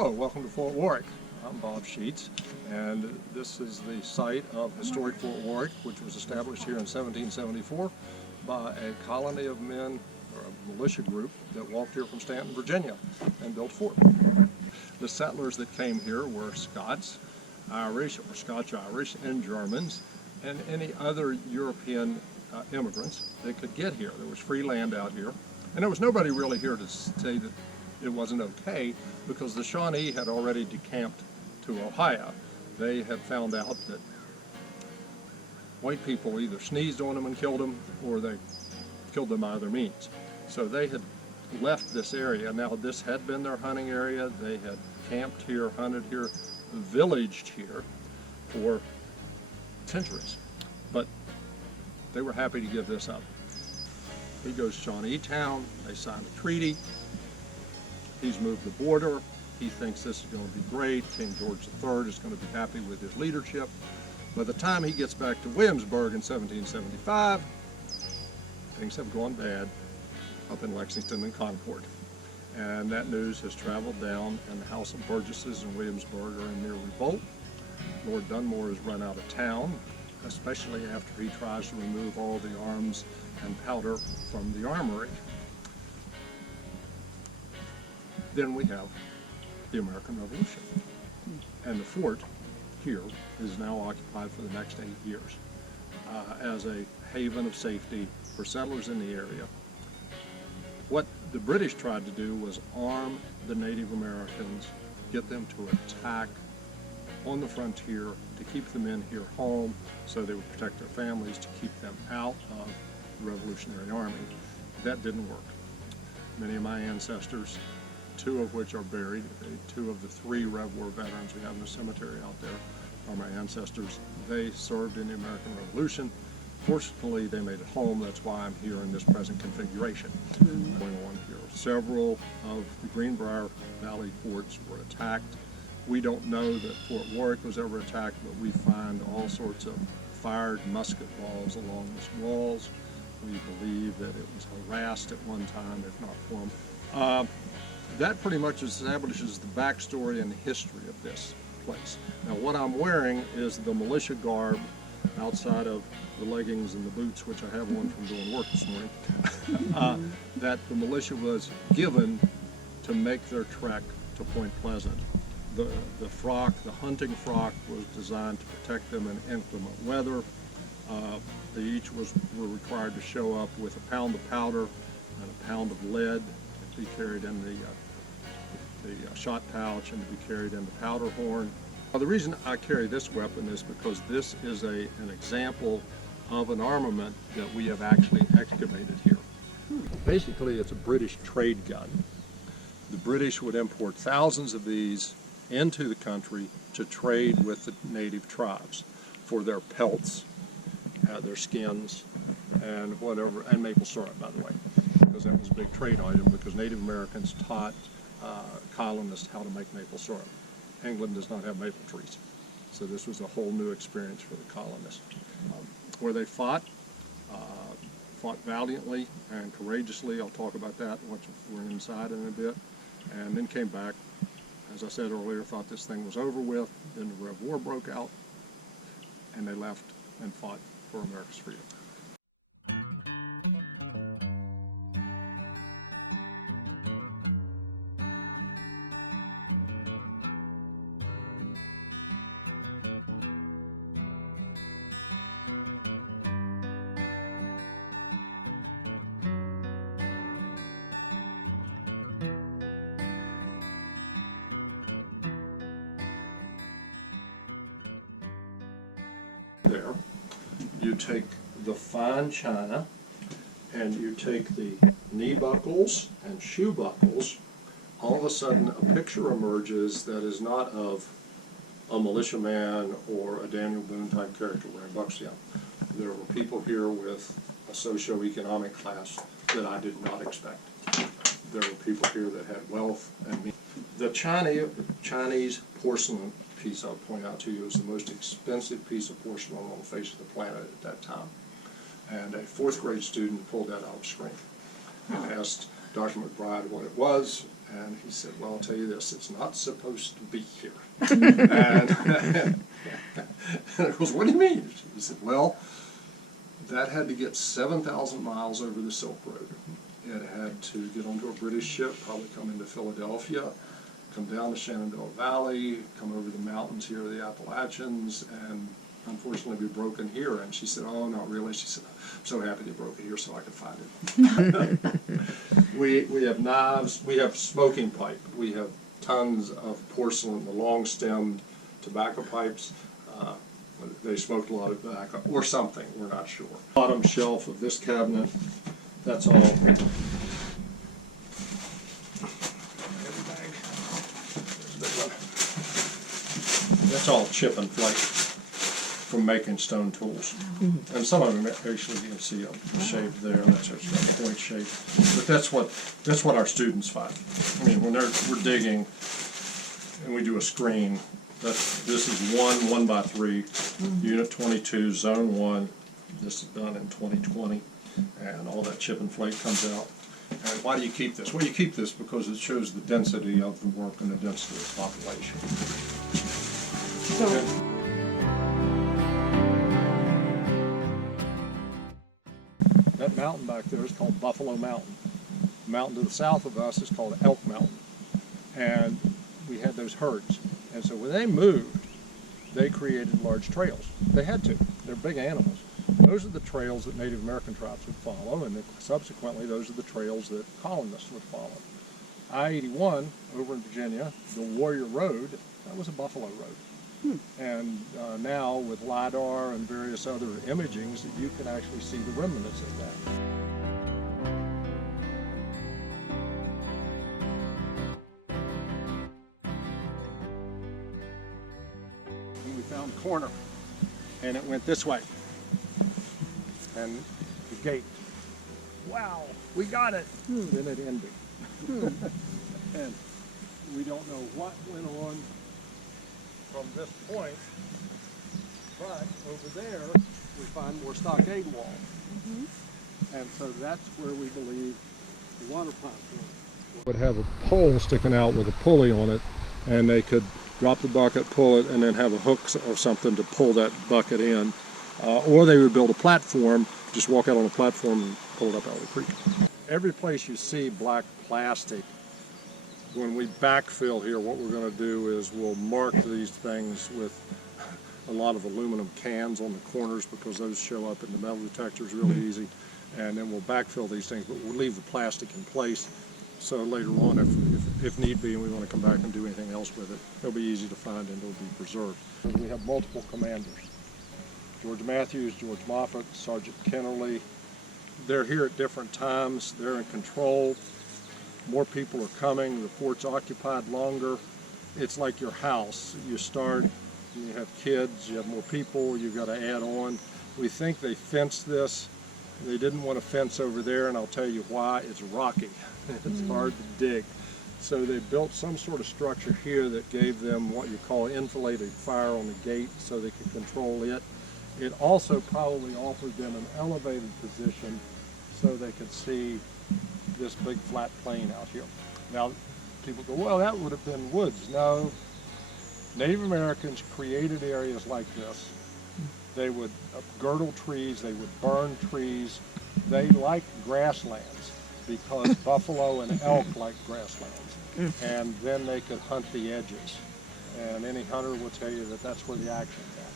Hello, welcome to Fort Warwick. I'm Bob Sheets, and this is the site of historic Fort Warwick, which was established here in 1774 by a colony of men, or a militia group, that walked here from Stanton, Virginia, and built a fort. The settlers that came here were Scots, Irish, or Scotch-Irish, and Germans, and any other European immigrants that could get here. There was free land out here, and there was nobody really here to say that it wasn't okay, because the Shawnee had already decamped to Ohio. They had found out that white people either sneezed on them and killed them, or they killed them by other means. So they had left this area. Now, this had been their hunting area. They had camped here, hunted here, villaged here for centuries. But they were happy to give this up. He goes to Shawnee Town. They signed a treaty. He's moved the border. He thinks this is going to be great. King George III is going to be happy with his leadership. By the time he gets back to Williamsburg in 1775, things have gone bad up in Lexington and Concord. And that news has traveled down, and the House of Burgesses in Williamsburg are in near revolt. Lord Dunmore has run out of town, especially after he tries to remove all the arms and powder from the armory. Then we have the American Revolution. And the fort here is now occupied for the next 8 years as a haven of safety for settlers in the area. What the British tried to do was arm the Native Americans, get them to attack on the frontier, to keep the men here home so they would protect their families, to keep them out of the Revolutionary Army. That didn't work. Many of my ancestors, two of which are buried, two of the 3 Rev War veterans we have in the cemetery out there are my ancestors. They served in the American Revolution. Fortunately, they made it home. That's why I'm here in this present configuration going on here. Several of the Greenbrier Valley forts were attacked. We don't know that Fort Warwick was ever attacked, but we find all sorts of fired musket balls along its walls. We believe that it was harassed at one time, if not formed. That pretty much establishes the backstory and the history of this place. Now, what I'm wearing is the militia garb outside of the leggings and the boots, which I have on from doing work this morning, that the militia was given to make their trek to Point Pleasant. The frock, the hunting frock, was designed to protect them in inclement weather. They each were required to show up with a pound of powder and a pound of lead to be carried in the shot pouch and to be carried in the powder horn. Now, the reason I carry this weapon is because this is an example of an armament that we have actually excavated here. Basically, it's a British trade gun. The British would import thousands of these into the country to trade with the native tribes for their pelts, their skins, and whatever, and maple syrup, by the way, because that was a big trade item, because Native Americans taught colonists how to make maple syrup. England does not have maple trees, so this was a whole new experience for the colonists. Where they fought valiantly and courageously. I'll talk about that once we're inside in a bit, and then came back. As I said earlier, thought this thing was over with. Then the Rev War broke out, and they left and fought for America's freedom. There, you take the fine china and you take the knee buckles and shoe buckles. All of a sudden a picture emerges that is not of a militiaman or a Daniel Boone type character wearing buckskin. There were people here with a socioeconomic class that I did not expect. There were people here that had wealth and means. The Chinese porcelain piece I'll point out to you is the most expensive piece of porcelain on the face of the planet at that time. And a 4th grade student pulled that out of screen and asked Dr. McBride what it was, And he said, well, I'll tell you this, it's not supposed to be here. And I goes, what do you mean? He said, well, that had to get 7,000 miles over the Silk Road. It had to get onto a British ship, probably come into Philadelphia, come down the Shenandoah Valley, come over the mountains here, the Appalachians, and unfortunately be broken here. And she said, oh, not really. She said, I'm so happy they broke it here so I could find it. we have knives, we have smoking pipe, we have tons of porcelain, the long-stemmed tobacco pipes. They smoked a lot of tobacco, or something, we're not sure. Bottom shelf of this cabinet, that's all. That's all chip and flake from making stone tools. And some of them actually, you can see a shape there, that's a point shape. But that's what our students find. I mean, when we're digging and we do a screen, this is 1 by 3, Unit 22, Zone 1. This is done in 2020, and all that chip and flake comes out. And why do you keep this? Well, you keep this because it shows the density of the work and the density of the population. So, that mountain back there is called Buffalo Mountain. The mountain to the south of us is called Elk Mountain. And we had those herds. And so when they moved, they created large trails. They had to. They're big animals. Those are the trails that Native American tribes would follow, and subsequently those are the trails that colonists would follow. I-81 over in Virginia, the Warrior Road, that was a buffalo road. And now with LiDAR and various other imagings, you can actually see the remnants of that. And we found a corner, and it went this way. And the gate. Wow, we got it. Then it ended. And we don't know what went on from this point, but over there we find more stockade walls. And so that's where we believe the water platform would have a pole sticking out with a pulley on it, and they could drop the bucket, pull it, and then have a hook or something to pull that bucket in. Or they would build a platform, just walk out on a platform and pull it up out of the creek. Every place you see black plastic, when we backfill here, what we're going to do is we'll mark these things with a lot of aluminum cans on the corners because those show up in the metal detectors really easy. And then we'll backfill these things, but we'll leave the plastic in place so later on, if need be, and we want to come back and do anything else with it, it'll be easy to find and it'll be preserved. We have multiple commanders. George Matthews, George Moffett, Sergeant Kennerly. They're here at different times. They're in control. More people are coming. The fort's occupied longer. It's like your house. You start, you have kids, you have more people, you've got to add on. We think they fenced this. They didn't want to fence over there, and I'll tell you why. It's rocky. It's hard to dig. So they built some sort of structure here that gave them what you call enfiladed fire on the gate so they could control it. It also probably offered them an elevated position so they could see this big flat plain out here. Now, people go, well, that would have been woods. No, Native Americans created areas like this. They would girdle trees, they would burn trees. They liked grasslands because buffalo and elk like grasslands. And then they could hunt the edges. And any hunter will tell you that that's where the action's at.